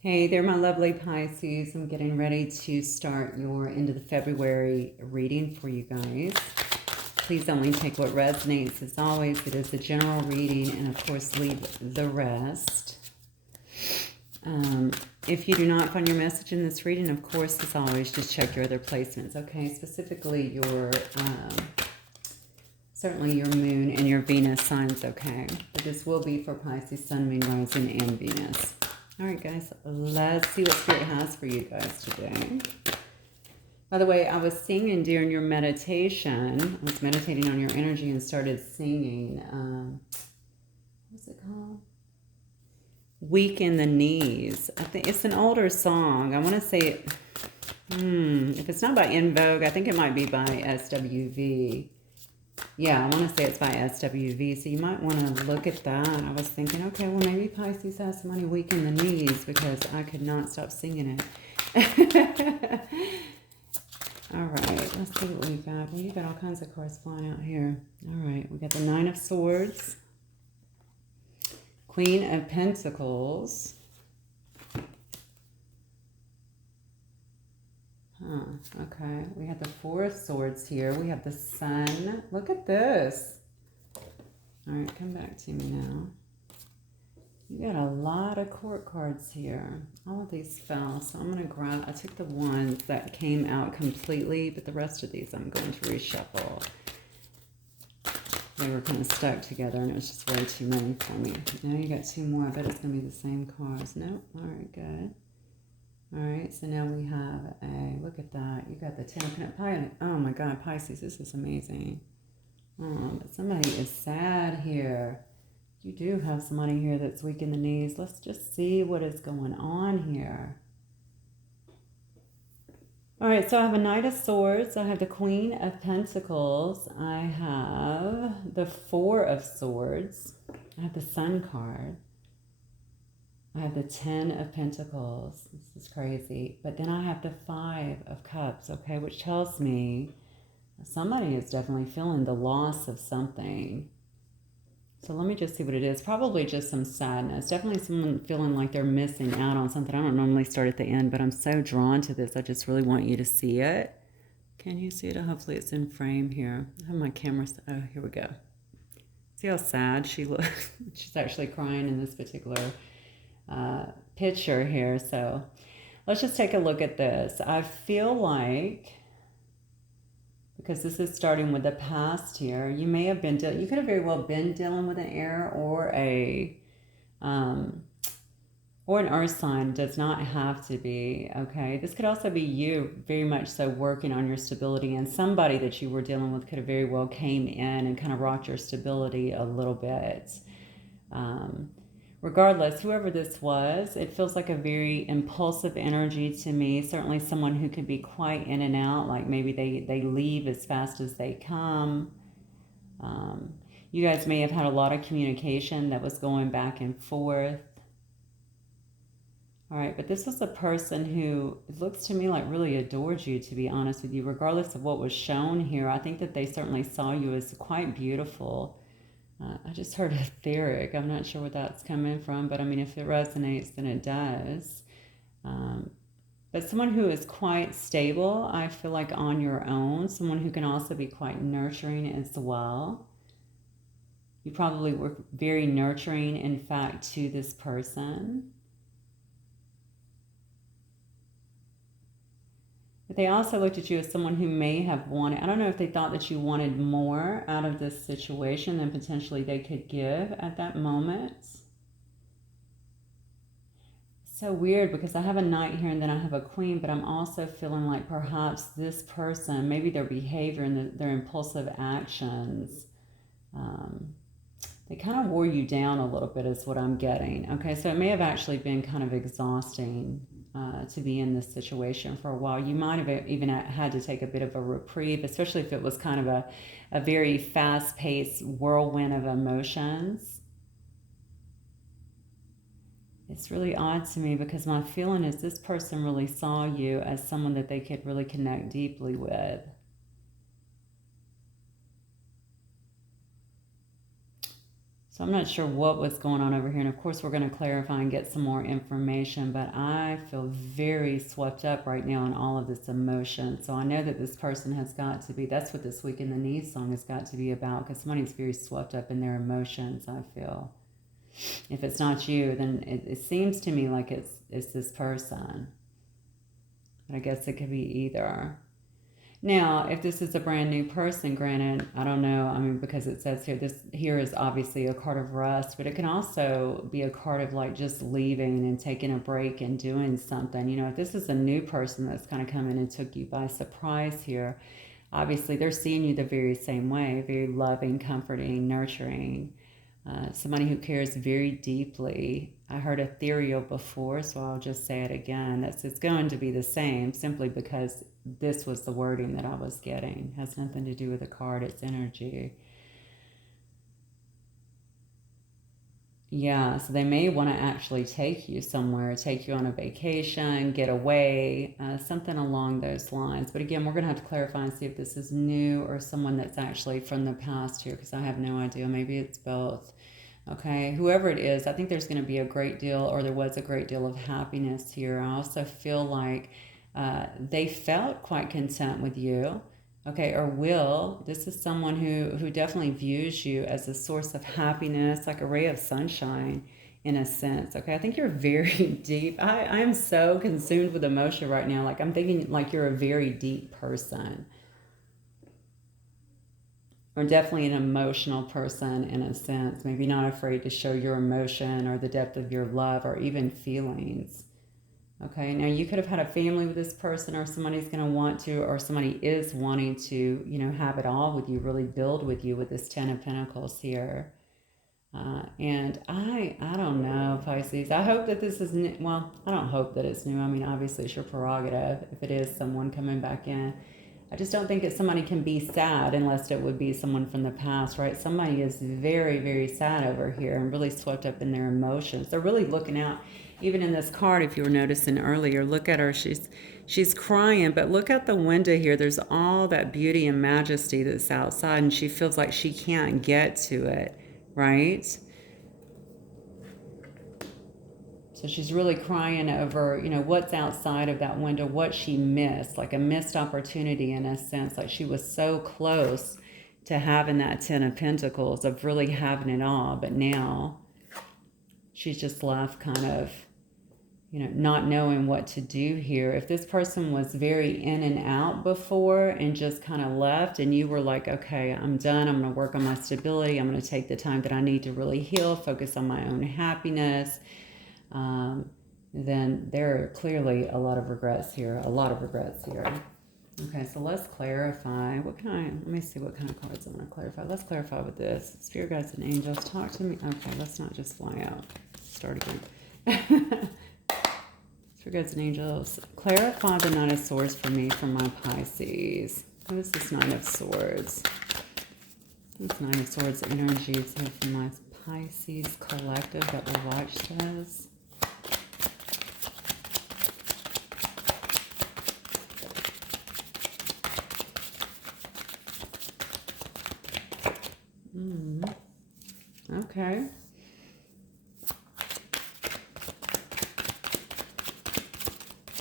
Hey there, my lovely Pisces. I'm getting ready to start your end of the February reading for you guys. Please only take what resonates. As always, it is a general reading, and of course, leave the rest. If you do not find your message in this reading, of course, as always, just check your other placements. Okay, specifically your certainly your moon and your Venus signs. Okay, but this will be for Pisces, Sun, Moon, Rising, and Venus. All right, guys, let's see what Spirit has for you guys today. By the way, I was singing during your meditation. I was meditating on your energy and started singing, what's it called? Weak in the Knees. I think it's an older song. I want to say it, if it's not by In Vogue, I think it might be by SWV. Yeah, I want to say it's by SWV, so you might want to look at that. I was thinking, okay, well, maybe Pisces has somebody weak in the knees because I could not stop singing it. All right, let's see what we got. Well, you got all kinds of cards flying out here. All right, we got the Nine of Swords, Queen of Pentacles. Okay, we have the Four of Swords here. We have the Sun. Look at this. All right, come back to me now. You got a lot of court cards here. All of these fell, so I'm going to grab, I took the ones that came out completely, but the rest of these I'm going to reshuffle. They were kind of stuck together, and it was just way too many for me. Now you got two more. I bet it's going to be the same cards. Nope. All right, good. All right, so now we have a, look at that. You got the Ten of Pentacles. Oh my God, Pisces, this is amazing. Oh, but somebody is sad here. You do have somebody here that's weak in the knees. Let's just see what is going on here. All right, so I have a Knight of Swords. I have the Queen of Pentacles. I have the Four of Swords. I have the Sun card. I have the Ten of Pentacles. This is crazy. But then I have the Five of Cups, okay, which tells me somebody is definitely feeling the loss of something. So let me just see what it is. Probably just some sadness. Definitely someone feeling like they're missing out on something. I don't normally start at the end, but I'm so drawn to this. I just really want you to see it. Can you see it? Hopefully it's in frame here. I have my camera. Oh, here we go. See how sad she looks? She's actually crying in this particular picture here. So let's just take a look at this. I feel like, because this is starting with the past here, you may have been, you could have very well been dealing with an air or an earth sign. Does not have to be, okay? This could also be you very much so working on your stability, and somebody that you were dealing with could have very well came in and kind of rocked your stability a little bit. Regardless, whoever this was, it feels like a very impulsive energy to me. Certainly someone who could be quite in and out, like maybe they leave as fast as they come. You guys may have had a lot of communication that was going back and forth. All right, but this was a person who, it looks to me like really adored you, to be honest with you, regardless of what was shown here. I think that they certainly saw you as quite beautiful. I just heard etheric. I'm not sure where that's coming from, but I mean, if it resonates, then it does. But someone who is quite stable, I feel like on your own, someone who can also be quite nurturing as well. You probably were very nurturing, in fact, to this person. But they also looked at you as someone who may have wanted, I don't know if they thought that you wanted more out of this situation than potentially they could give at that moment. So weird, because I have a Knight here and then I have a Queen, but I'm also feeling like perhaps this person, maybe their behavior and their impulsive actions, they kind of wore you down a little bit is what I'm getting. Okay, so it may have actually been kind of exhausting to be in this situation for a while. You might have even had to take a bit of a reprieve, especially if it was kind of a very fast-paced whirlwind of emotions. It's really odd to me because my feeling is this person really saw you as someone that they could really connect deeply with. So I'm not sure what was going on over here. And of course, we're going to clarify and get some more information. But I feel very swept up right now in all of this emotion. So I know that this person has got to be, that's what this Week in the Knee song has got to be about. Because somebody's very swept up in their emotions, I feel. If it's not you, then it seems to me like it's this person. But I guess it could be either. Now, if this is a brand new person, granted, I don't know, I mean, because it says here, this here is obviously a card of rest, but it can also be a card of like just leaving and taking a break and doing something. You know, if this is a new person that's kind of come in and took you by surprise here, obviously they're seeing you the very same way, very loving, comforting, nurturing. Somebody who cares very deeply. I heard ethereal before, so I'll just say it again. It's going to be the same simply because this was the wording that I was getting. It has nothing to do with the card, it's energy. Yeah, so they may want to actually take you somewhere, take you on a vacation, get away, something along those lines. But again, we're going to have to clarify and see if this is new or someone that's actually from the past here, because I have no idea. Maybe it's both. Okay, whoever it is, I think there's going to be a great deal, or there was a great deal of happiness here. I also feel like they felt quite content with you. Okay, or will. This is someone who definitely views you as a source of happiness, like a ray of sunshine in a sense. Okay, I think you're very deep. I am so consumed with emotion right now. Like I'm thinking like you're a very deep person. Or definitely an emotional person in a sense. Maybe not afraid to show your emotion or the depth of your love or even feelings. Okay, now you could have had a family with this person, or somebody's going to want to, or somebody is wanting to, you know, have it all with you, really build with you with this Ten of Pentacles here. And I don't know, Pisces. I hope that this is new. Well, I don't hope that it's new. I mean, obviously it's your prerogative if it is someone coming back in. I just don't think that somebody can be sad unless it would be someone from the past, right? Somebody is very, very sad over here and really swept up in their emotions. They're really looking out. Even in this card, if you were noticing earlier, look at her. She's crying, but look out the window here. There's all that beauty and majesty that's outside, and she feels like she can't get to it, right? So she's really crying over, you know, what's outside of that window, what she missed, like a missed opportunity in a sense. Like she was so close to having that Ten of Pentacles, of really having it all, but now she's just left kind of, you know, not knowing what to do here. If this person was very in and out before and just kind of left, and you were like, okay, I'm done, I'm going to work on my stability, I'm going to take the time that I need to really heal, focus on my own happiness, then there are clearly a lot of regrets here, Okay, so let's clarify. Let me see what kind of cards I'm going to clarify. Let's clarify with this. Spirit guides and angels, talk to me. Okay, let's not just fly out. Start again. Spirit guides and angels, clarify the Nine of Swords for me, for my Pisces. What is this Nine of Swords? This Nine of Swords energies here for my Pisces collective that will watch this. Okay.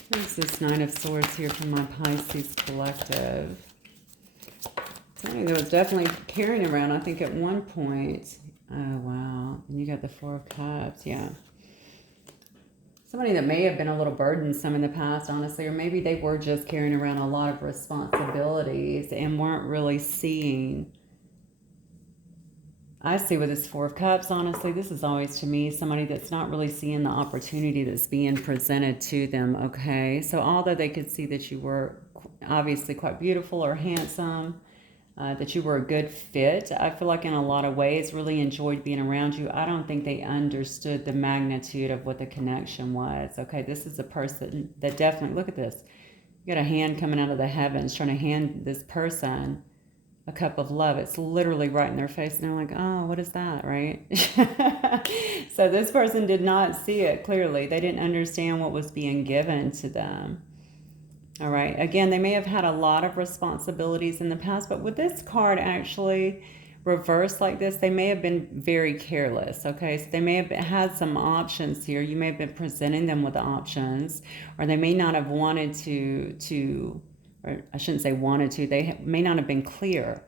There's this Nine of Swords here from my Pisces collective. Something that was definitely carrying around, I think, at one point. Oh, wow. And you got the Four of Cups. Yeah. Somebody that may have been a little burdensome in the past, honestly, or maybe they were just carrying around a lot of responsibilities and weren't really seeing. I see with this Four of Cups, honestly, this is always to me somebody that's not really seeing the opportunity that's being presented to them, okay? So although they could see that you were obviously quite beautiful or handsome, that you were a good fit, I feel like in a lot of ways really enjoyed being around you. I don't think they understood the magnitude of what the connection was, okay? This is a person that definitely, look at this. You got a hand coming out of the heavens trying to hand this person a cup of love. It's literally right in their face, and they're like, oh, what is that, right? So this person did not see it clearly. They didn't understand what was being given to them. All right. Again, they may have had a lot of responsibilities in the past, but with this card actually reversed like this, they may have been very careless, okay? So they may have had some options here. You may have been presenting them with the options, or they may not have wanted to, or I shouldn't say wanted to, they may not have been clear,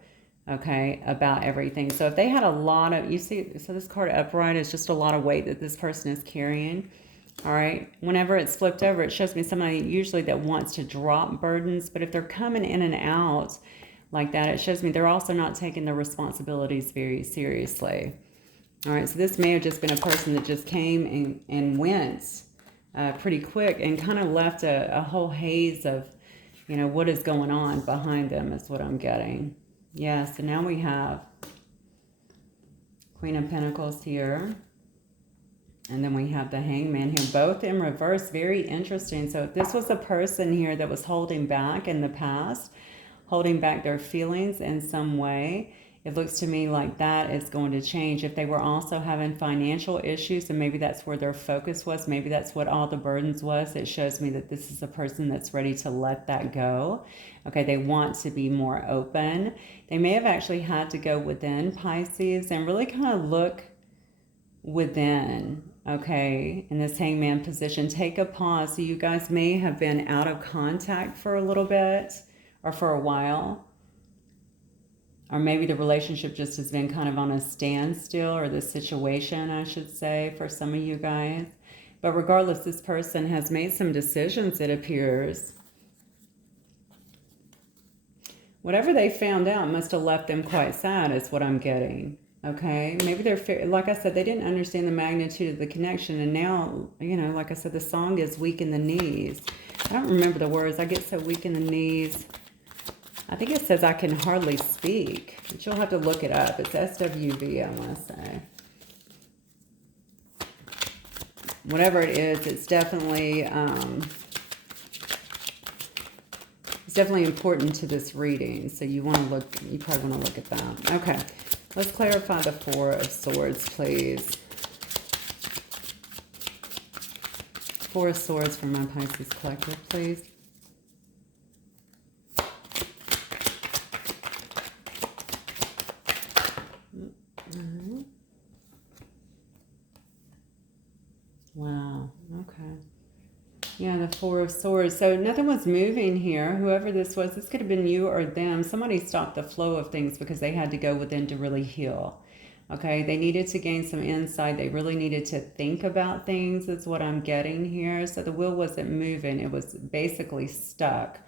okay, about everything. So if they had a lot of, you see, so this card upright is just a lot of weight that this person is carrying. All right, whenever it's flipped over, it shows me somebody usually that wants to drop burdens, but if they're coming in and out like that, it shows me they're also not taking their responsibilities very seriously. All right, so this may have just been a person that just came and went pretty quick and kind of left a whole haze of, you know, what is going on behind them is what I'm getting. Yeah, so now we have Queen of Pentacles here. And then we have the Hangman here, both in reverse. Very interesting. So if this was a person here that was holding back in the past, holding back their feelings in some way, it looks to me like that is going to change. If they were also having financial issues, and maybe that's where their focus was, maybe that's what all the burdens was, it shows me that this is a person that's ready to let that go. Okay, they want to be more open. They may have actually had to go within, Pisces, and really kind of look within, okay, in this Hangman position. Take a pause. So you guys may have been out of contact for a little bit or for a while, or maybe the relationship just has been kind of on a standstill, or the situation, I should say, for some of you guys. But regardless, this person has made some decisions, it appears. Whatever they found out must have left them quite sad, is what I'm getting. Okay, maybe they're, like I said, they didn't understand the magnitude of the connection, and now, you know, like I said, the song is weak in the knees. I don't remember the words. I get so weak in the knees. I think it says I can hardly speak, but you'll have to look it up. It's SWV, I want to say. Whatever it is, it's definitely important to this reading. So you want to look, you probably want to look at that. Okay. Let's clarify the Four of Swords, please. Four of Swords for my Pisces collective, please. Wow, okay. Yeah, the Four of Swords. So nothing was moving here. Whoever this was, this could have been you or them. Somebody stopped the flow of things because they had to go within to really heal. Okay, they needed to gain some insight. They really needed to think about things, is what I'm getting here. So the wheel wasn't moving. It was basically stuck.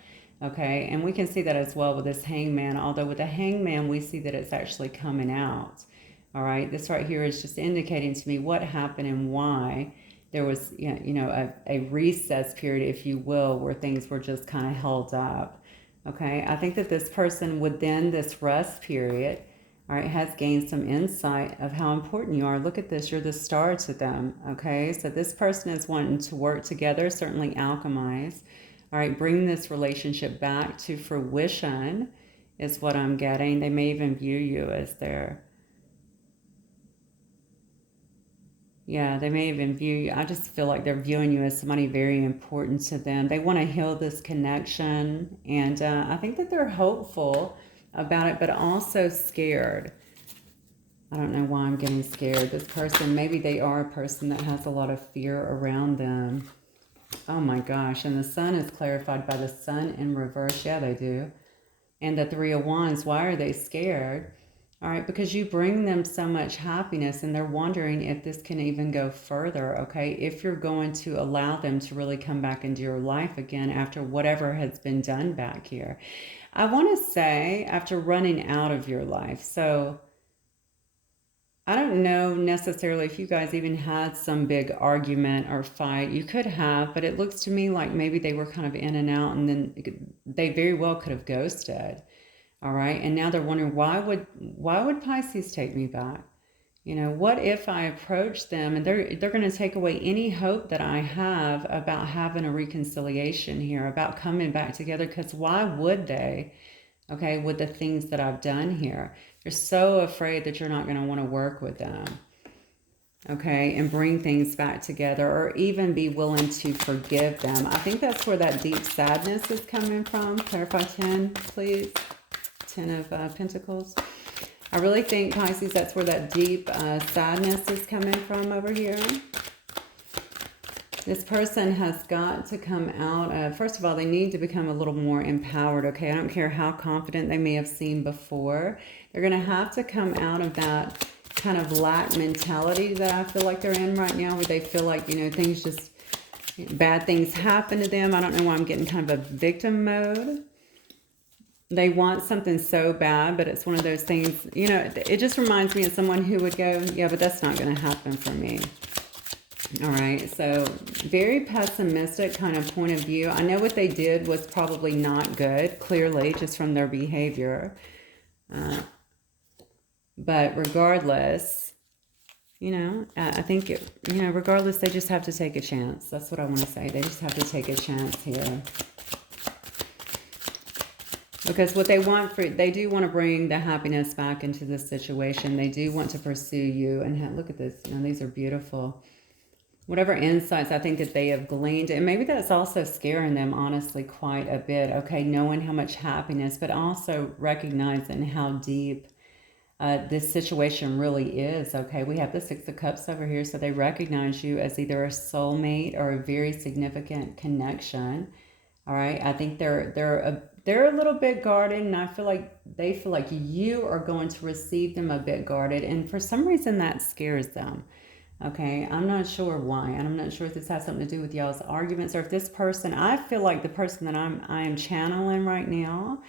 Okay, and we can see that as well with this Hangman. Although with the Hangman, we see that it's actually coming out. All right, this right here is just indicating to me what happened and why. There was, you know, a recess period, if you will, where things were just kind of held up. Okay, I think that this person within this rest period, all right, has gained some insight of how important you are. Look at this, you're the star to them. Okay, so this person is wanting to work together, certainly alchemize. All right, bring this relationship back to fruition is what I'm getting. They may even view you as their, yeah, they may even view you. I just feel like they're viewing you as somebody very important to them. They want to heal this connection. And I think that they're hopeful about it, but also scared. I don't know why I'm getting scared. This person, maybe they are a person that has a lot of fear around them. Oh my gosh. And the Sun is clarified by the Sun in reverse. Yeah, they do. And the Three of Wands. Why are they scared? All right, because you bring them so much happiness, and they're wondering if this can even go further, okay? If you're going to allow them to really come back into your life again after whatever has been done back here. I want to say after running out of your life. So I don't know necessarily if you guys even had some big argument or fight. You could have, but it looks to me like maybe they were kind of in and out, and then they very well could have ghosted. All right, and now they're wondering, why would Pisces take me back? You know, what if I approach them and they're going to take away any hope that I have about having a reconciliation here, about coming back together? Because why would they? Okay, with the things that I've done here, they're so afraid that you're not going to want to work with them. Okay, and bring things back together, or even be willing to forgive them. I think that's where that deep sadness is coming from. Clarify 10, please. 10 of Pentacles. I really think, Pisces, that's where that deep sadness is coming from over here. This person has got to come out of, first of all, they need to become a little more empowered, okay? I don't care how confident they may have seemed before. They're going to have to come out of that kind of lack mentality that I feel like they're in right now, where they feel like, you know, things just, bad things happen to them. I don't know why I'm getting kind of a victim mode. They want something so bad, but it's one of those things, you know, it just reminds me of someone who would go, yeah, but that's not going to happen for me. All right, so very pessimistic kind of point of view. I know what they did was probably not good, clearly, just from their behavior. But regardless, you know, I think, you know, regardless, they just have to take a chance. That's what I want to say. They just have to take a chance here. Because what they want, they do want to bring the happiness back into this situation. They do want to pursue you. And look at this, you know, these are beautiful. Whatever insights I think that they have gleaned, and maybe that's also scaring them, honestly, quite a bit, okay, knowing how much happiness, but also recognizing how deep this situation really is, okay? We have the Six of Cups over here, so they recognize you as either a soulmate or a very significant connection, all right? I think they're a little bit guarded, and I feel like they feel like you are going to receive them a bit guarded, and for some reason that scares them. Okay, I'm not sure why, and I'm not sure if this has something to do with y'all's arguments, or if this person, I feel like the person that I am channeling right now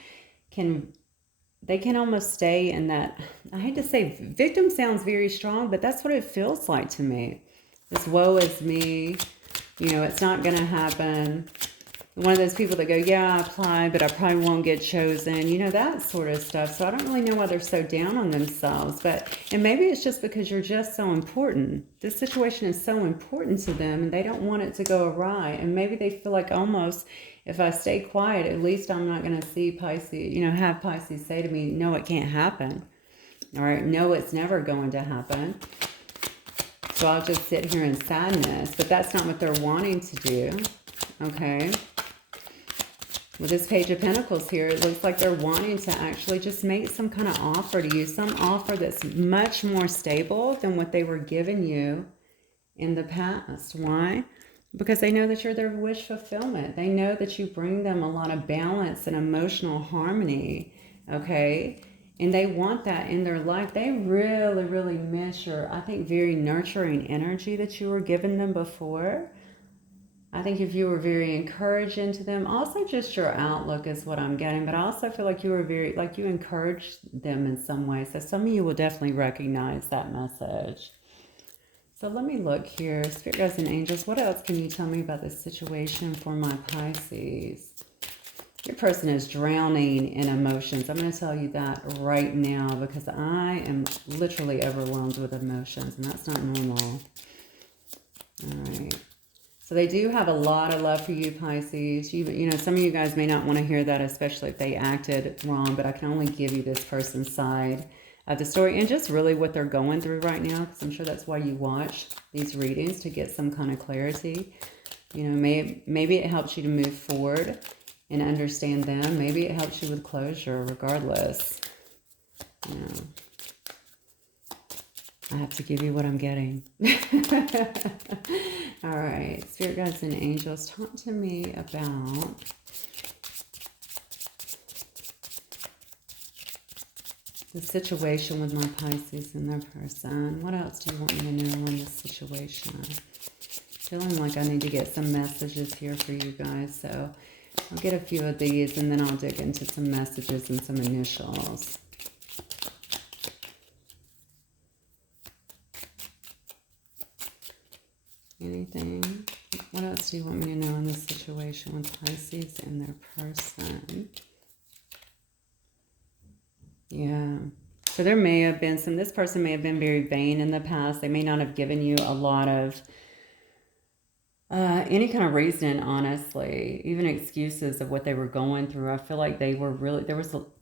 they can almost stay in that, I hate to say victim sounds very strong, but that's what it feels like to me. This woe is me, you know, it's not going to happen. One of those people that go, yeah, I applied, but I probably won't get chosen, you know, that sort of stuff. So I don't really know why they're so down on themselves, and maybe it's just because you're just so important. This situation is so important to them, and they don't want it to go awry. And maybe they feel like almost, if I stay quiet, at least I'm not going to see Pisces, you know, have Pisces say to me, no, it can't happen. All right, no, it's never going to happen. So I'll just sit here in sadness, but that's not what they're wanting to do, okay? With this Page of Pentacles here, it looks like they're wanting to actually just make some kind of offer to you, some offer that's much more stable than what they were giving you in the past. Why? Because they know that you're their wish fulfillment. They know that you bring them a lot of balance and emotional harmony, okay? And they want that in their life. They really, really miss your, I think, very nurturing energy that you were giving them before. I think if you were very encouraging to them, also just your outlook is what I'm getting, but I also feel like you were very, like you encouraged them in some way. So some of you will definitely recognize that message. So let me look here. Spirit guides and angels, what else can you tell me about this situation for my Pisces? Your person is drowning in emotions. I'm going to tell you that right now because I am literally overwhelmed with emotions, and that's not normal. All right. So they do have a lot of love for you, Pisces. You know, some of you guys may not want to hear that, especially if they acted wrong, but I can only give you this person's side of the story and just really what they're going through right now, because I'm sure that's why you watch these readings, to get some kind of clarity. You know, maybe it helps you to move forward and understand them. Maybe it helps you with closure, regardless. You know, I have to give you what I'm getting. All right, Spirit guides and angels, talk to me about the situation with my Pisces and their person. What else do you want me to know in this situation? Feeling like I need to get some messages here for you guys, so I'll get a few of these and then I'll dig into some messages and some initials. Anything? What else do you want me to know in this situation with Pisces and their person? Yeah. So there may have been this person may have been very vain in the past. They may not have given you a lot of any kind of reason, honestly, even excuses of what they were going through. I feel like they were really,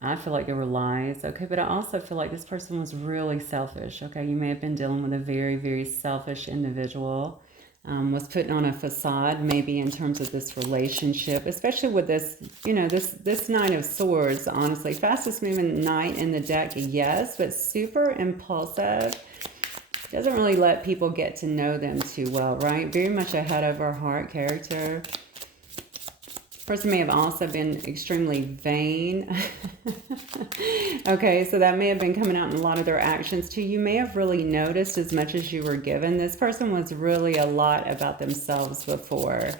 I feel like there were lies, okay? But I also feel like this person was really selfish, okay? You may have been dealing with a very, very selfish individual. was putting on a facade, maybe in terms of this relationship, especially with this, you know, this Nine of Swords, honestly. Fastest moving knight in the deck, yes, but super impulsive. Doesn't really let people get to know them too well, right? Very much a head over heart character. Person may have also been extremely vain. Okay, so that may have been coming out in a lot of their actions too. You may have really noticed as much as you were given. This person was really a lot about themselves before.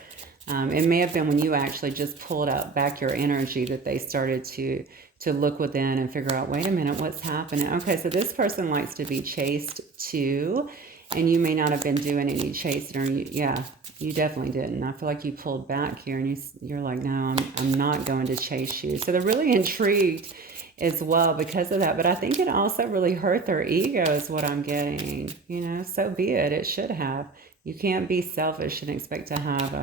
It may have been when you actually just pulled out back your energy that they started to look within and figure out, wait a minute, what's happening? Okay, so this person likes to be chased too. And you may not have been doing any chasing, or yeah, you definitely didn't. I feel like you pulled back here and you're like, no, I'm not going to chase you. So they're really intrigued as well because of that. But I think it also really hurt their ego is what I'm getting. You know, so be it. It should have. You can't be selfish and expect to have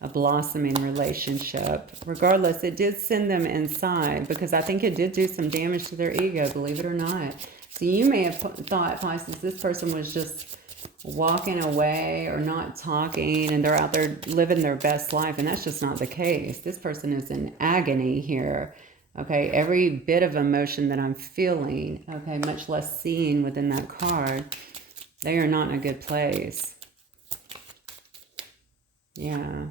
a blossoming relationship. Regardless, it did send them inside because I think it did do some damage to their ego, believe it or not. So you may have thought, Pisces, this person was just walking away or not talking and they're out there living their best life, and that's just not the case. This person is in agony here. Okay, every bit of emotion that I'm feeling, okay, much less seeing within that card, they are not in a good place. Yeah.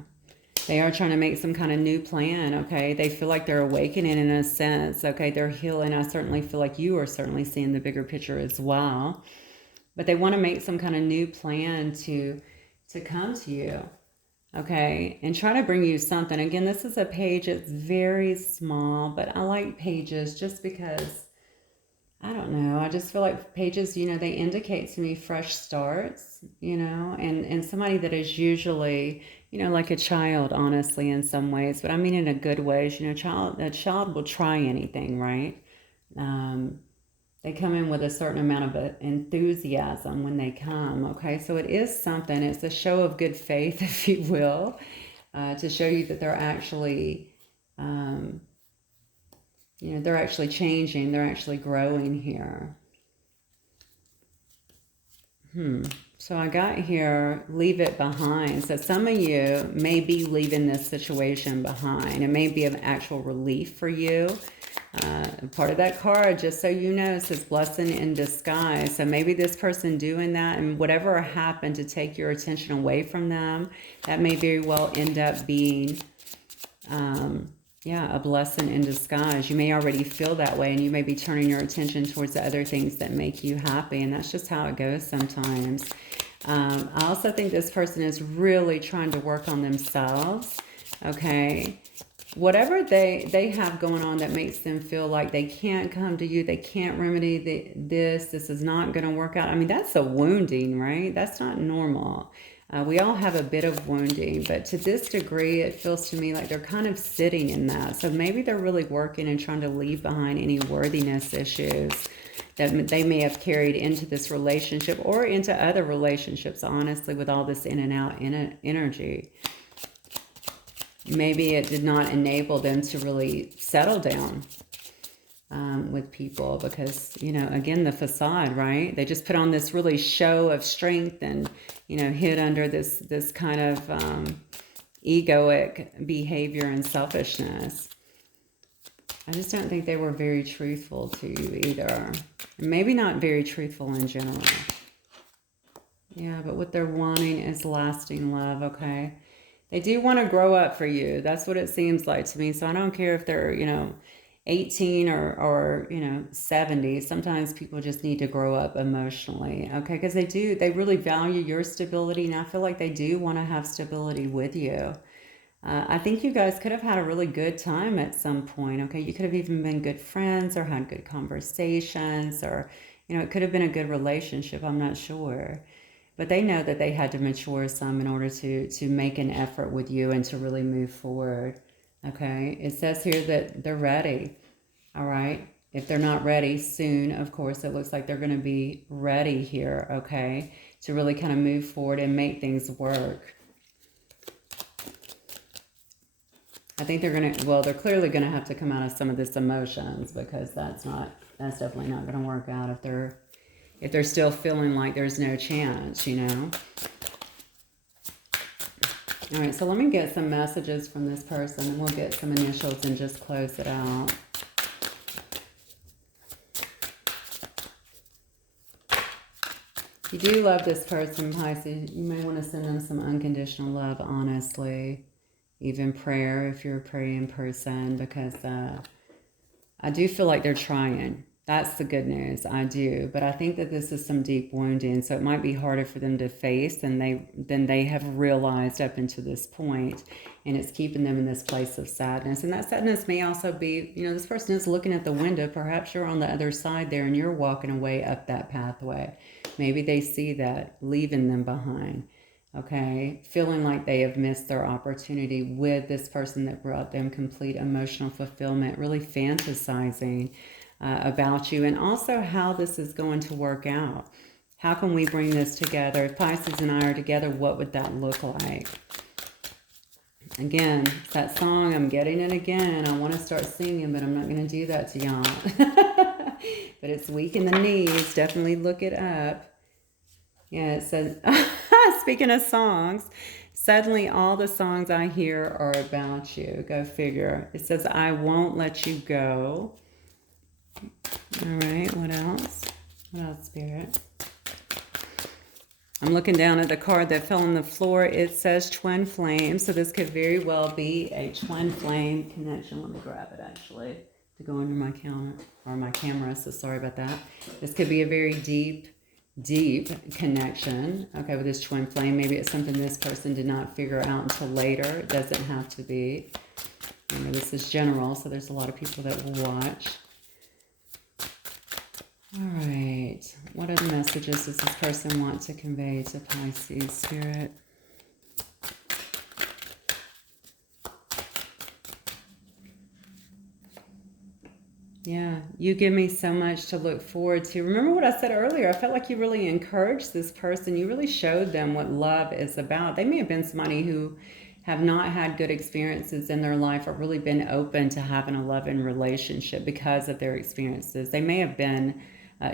They are trying to make some kind of new plan, okay? They feel like they're awakening in a sense, okay? They're healing. I certainly feel like you are certainly seeing the bigger picture as well. But they want to make some kind of new plan to come to you, okay? And try to bring you something. Again, this is a page. It's very small, but I like pages just because, I don't know. I just feel like pages, you know, they indicate to me fresh starts, you know, and somebody that is usually, you know, like a child, honestly, in some ways, but I mean in a good ways. You know, a child will try anything, right? They come in with a certain amount of enthusiasm when they come, okay? So it is something. It's a show of good faith, if you will, to show you that they're actually, you know, they're actually changing. They're actually growing here. So I got here, leave it behind. So some of you may be leaving this situation behind. It may be an actual relief for you. Part of that card, just so you know, says blessing in disguise. So maybe this person doing that, and whatever happened to take your attention away from them, that may very well end up being yeah, a blessing in disguise. You may already feel that way, and you may be turning your attention towards the other things that make you happy, and that's just how it goes sometimes. I also think this person is really trying to work on themselves, okay? Whatever they have going on that makes them feel like they can't come to you, they can't remedy this is not going to work out. I mean, that's a wounding, right? That's not normal. We all have a bit of wounding, but to this degree, it feels to me like they're kind of sitting in that. So maybe they're really working and trying to leave behind any worthiness issues that they may have carried into this relationship or into other relationships, honestly, with all this in and out energy. Maybe it did not enable them to really settle down with people because, you know, again, the facade, right? They just put on this really show of strength and, you know, hid under this kind of egoic behavior and selfishness. I just don't think they were very truthful to you either. Maybe not very truthful in general. Yeah, but what they're wanting is lasting love, okay? They do want to grow up for you. That's what it seems like to me. So I don't care if they're, you know, 18 or you know, 70. Sometimes people just need to grow up emotionally, okay? Because they really value your stability, and I feel like they do want to have stability with you. I think you guys could have had a really good time at some point, okay? You could have even been good friends or had good conversations, or, you know, it could have been a good relationship. I'm not sure. But they know that they had to mature some in order to make an effort with you and to really move forward, okay? It says here that they're ready, all right? If they're not ready soon, of course, it looks like they're going to be ready here, okay, to really kind of move forward and make things work. I think they're going to, well, they're clearly going to have to come out of some of this emotions, because that's definitely not going to work out if they're still feeling like there's no chance, you know. All right, so let me get some messages from this person, and we'll get some initials and just close it out. If you do love this person, Pisces, you may want to send them some unconditional love, honestly. Even prayer if you're a praying person, because I do feel like they're trying. That's the good news. I do. But I think that this is some deep wounding. So it might be harder for them to face than they have realized up until this point. And it's keeping them in this place of sadness. And that sadness may also be, this person is looking at the window. Perhaps you're on the other side there and you're walking away up that pathway. Maybe they see that, leaving them behind. Okay, feeling like they have missed their opportunity with this person that brought them complete emotional fulfillment, really fantasizing about you, and also how this is going to work out. How can we bring this together? If Pisces and I are together, what would that look like? Again, it's that song, I'm getting it again. I want to start singing, but I'm not going to do that to y'all. But it's weak in the knees. Definitely look it up. Yeah, it says, speaking of songs, suddenly all the songs I hear are about you. Go figure. It says, I won't let you go. All right, what else? What else, Spirit? I'm looking down at the card that fell on the floor. It says twin flame, so this could very well be a twin flame connection. Let me grab it, actually, to go under my counter, or my camera, so sorry about that. This could be a very deep connection, okay, with this twin flame. Maybe it's something this person did not figure out until later. It doesn't have to be. This is general, so there's a lot of people that will watch. All right, what other messages does this person want to convey to Pisces, Spirit? Yeah, you give me so much to look forward to. Remember what I said earlier? I felt like you really encouraged this person. You really showed them what love is about. They may have been somebody who have not had good experiences in their life or really been open to having a loving relationship because of their experiences. They may have been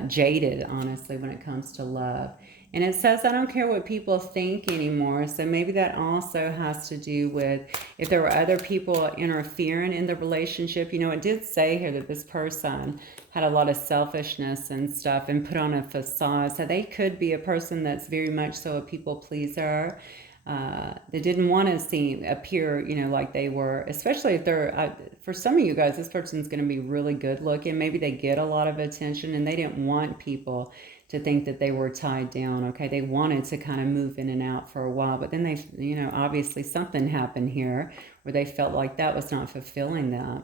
jaded, honestly, when it comes to love. And it says, I don't care what people think anymore. So maybe that also has to do with if there were other people interfering in the relationship. It did say here that this person had a lot of selfishness and stuff and put on a facade. So they could be a person that's very much so a people pleaser. They didn't want to appear, like they were, especially if they're, for some of you guys, this person's going to be really good looking. Maybe they get a lot of attention and they didn't want people to think that they were tied down. Okay. They wanted to kind of move in and out for a while, but then they, obviously something happened here where they felt like that was not fulfilling them.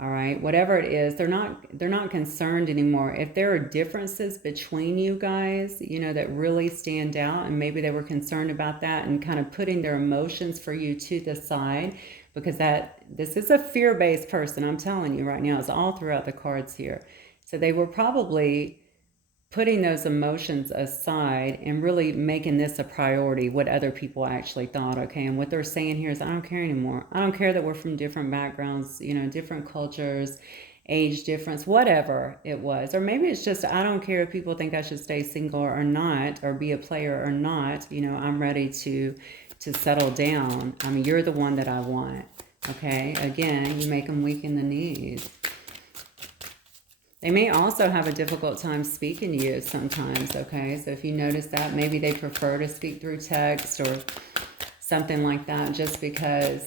All right, whatever it is, they're not concerned anymore. If there are differences between you guys, that really stand out, and maybe they were concerned about that and kind of putting their emotions for you to the side, because this is a fear-based person, I'm telling you right now. It's all throughout the cards here. So they were probably putting those emotions aside and really making this a priority, what other people actually thought, okay? And what they're saying here is, I don't care anymore. I don't care that we're from different backgrounds, different cultures, age difference, whatever it was. Or maybe it's just, I don't care if people think I should stay single or not, or be a player or not. I'm ready to settle down. You're the one that I want, okay? Again, you make them weak in the knees. They may also have a difficult time speaking to you sometimes, okay? So if you notice that, maybe they prefer to speak through text or something like that, just because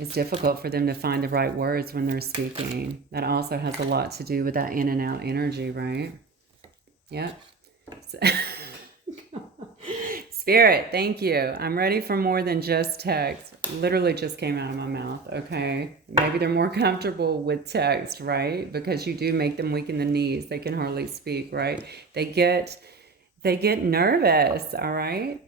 it's difficult for them to find the right words when they're speaking. That also has a lot to do with that in and out energy, right? Yeah. So Spirit, thank you. I'm ready for more than just text. Literally just came out of my mouth, okay? Maybe they're more comfortable with text, right? Because you do make them weak in the knees. They can hardly speak, right? They get nervous, all right?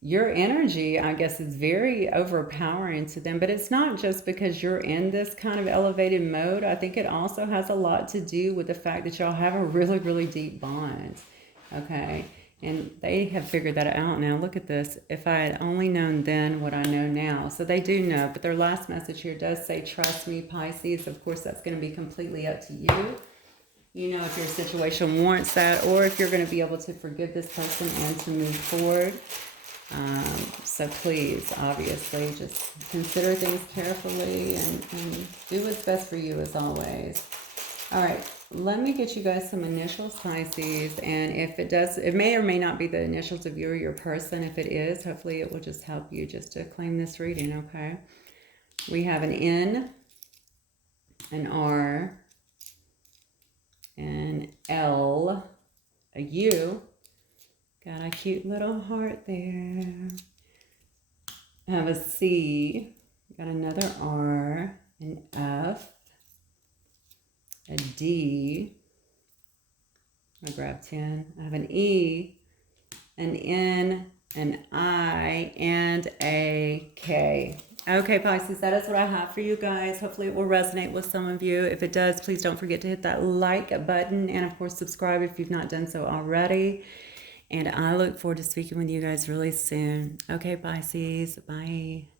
Your energy, I guess, is very overpowering to them, but it's not just because you're in this kind of elevated mode. I think it also has a lot to do with the fact that y'all have a really, really deep bond, okay? And they have figured that out now. Look at this. If I had only known then what I know now. So they do know. But their last message here does say, trust me, Pisces. Of course, that's going to be completely up to you. If your situation warrants that, or if you're going to be able to forgive this person and to move forward. So please, obviously, just consider things carefully and do what's best for you as always. All right, let me get you guys some initials, Pisces. And if it does, it may or may not be the initials of you or your person. If it is, hopefully it will just help you just to claim this reading, okay? We have an N, an R, an L, a U. Got a cute little heart there. I have a C, got another R, an F, a D. I'm gonna grab 10. I have an E, an N, an I, and a K. Okay, Pisces, that is what I have for you guys. Hopefully it will resonate with some of you. If it does, please don't forget to hit that like button and, of course, subscribe if you've not done so already. And I look forward to speaking with you guys really soon. Okay, Pisces, bye.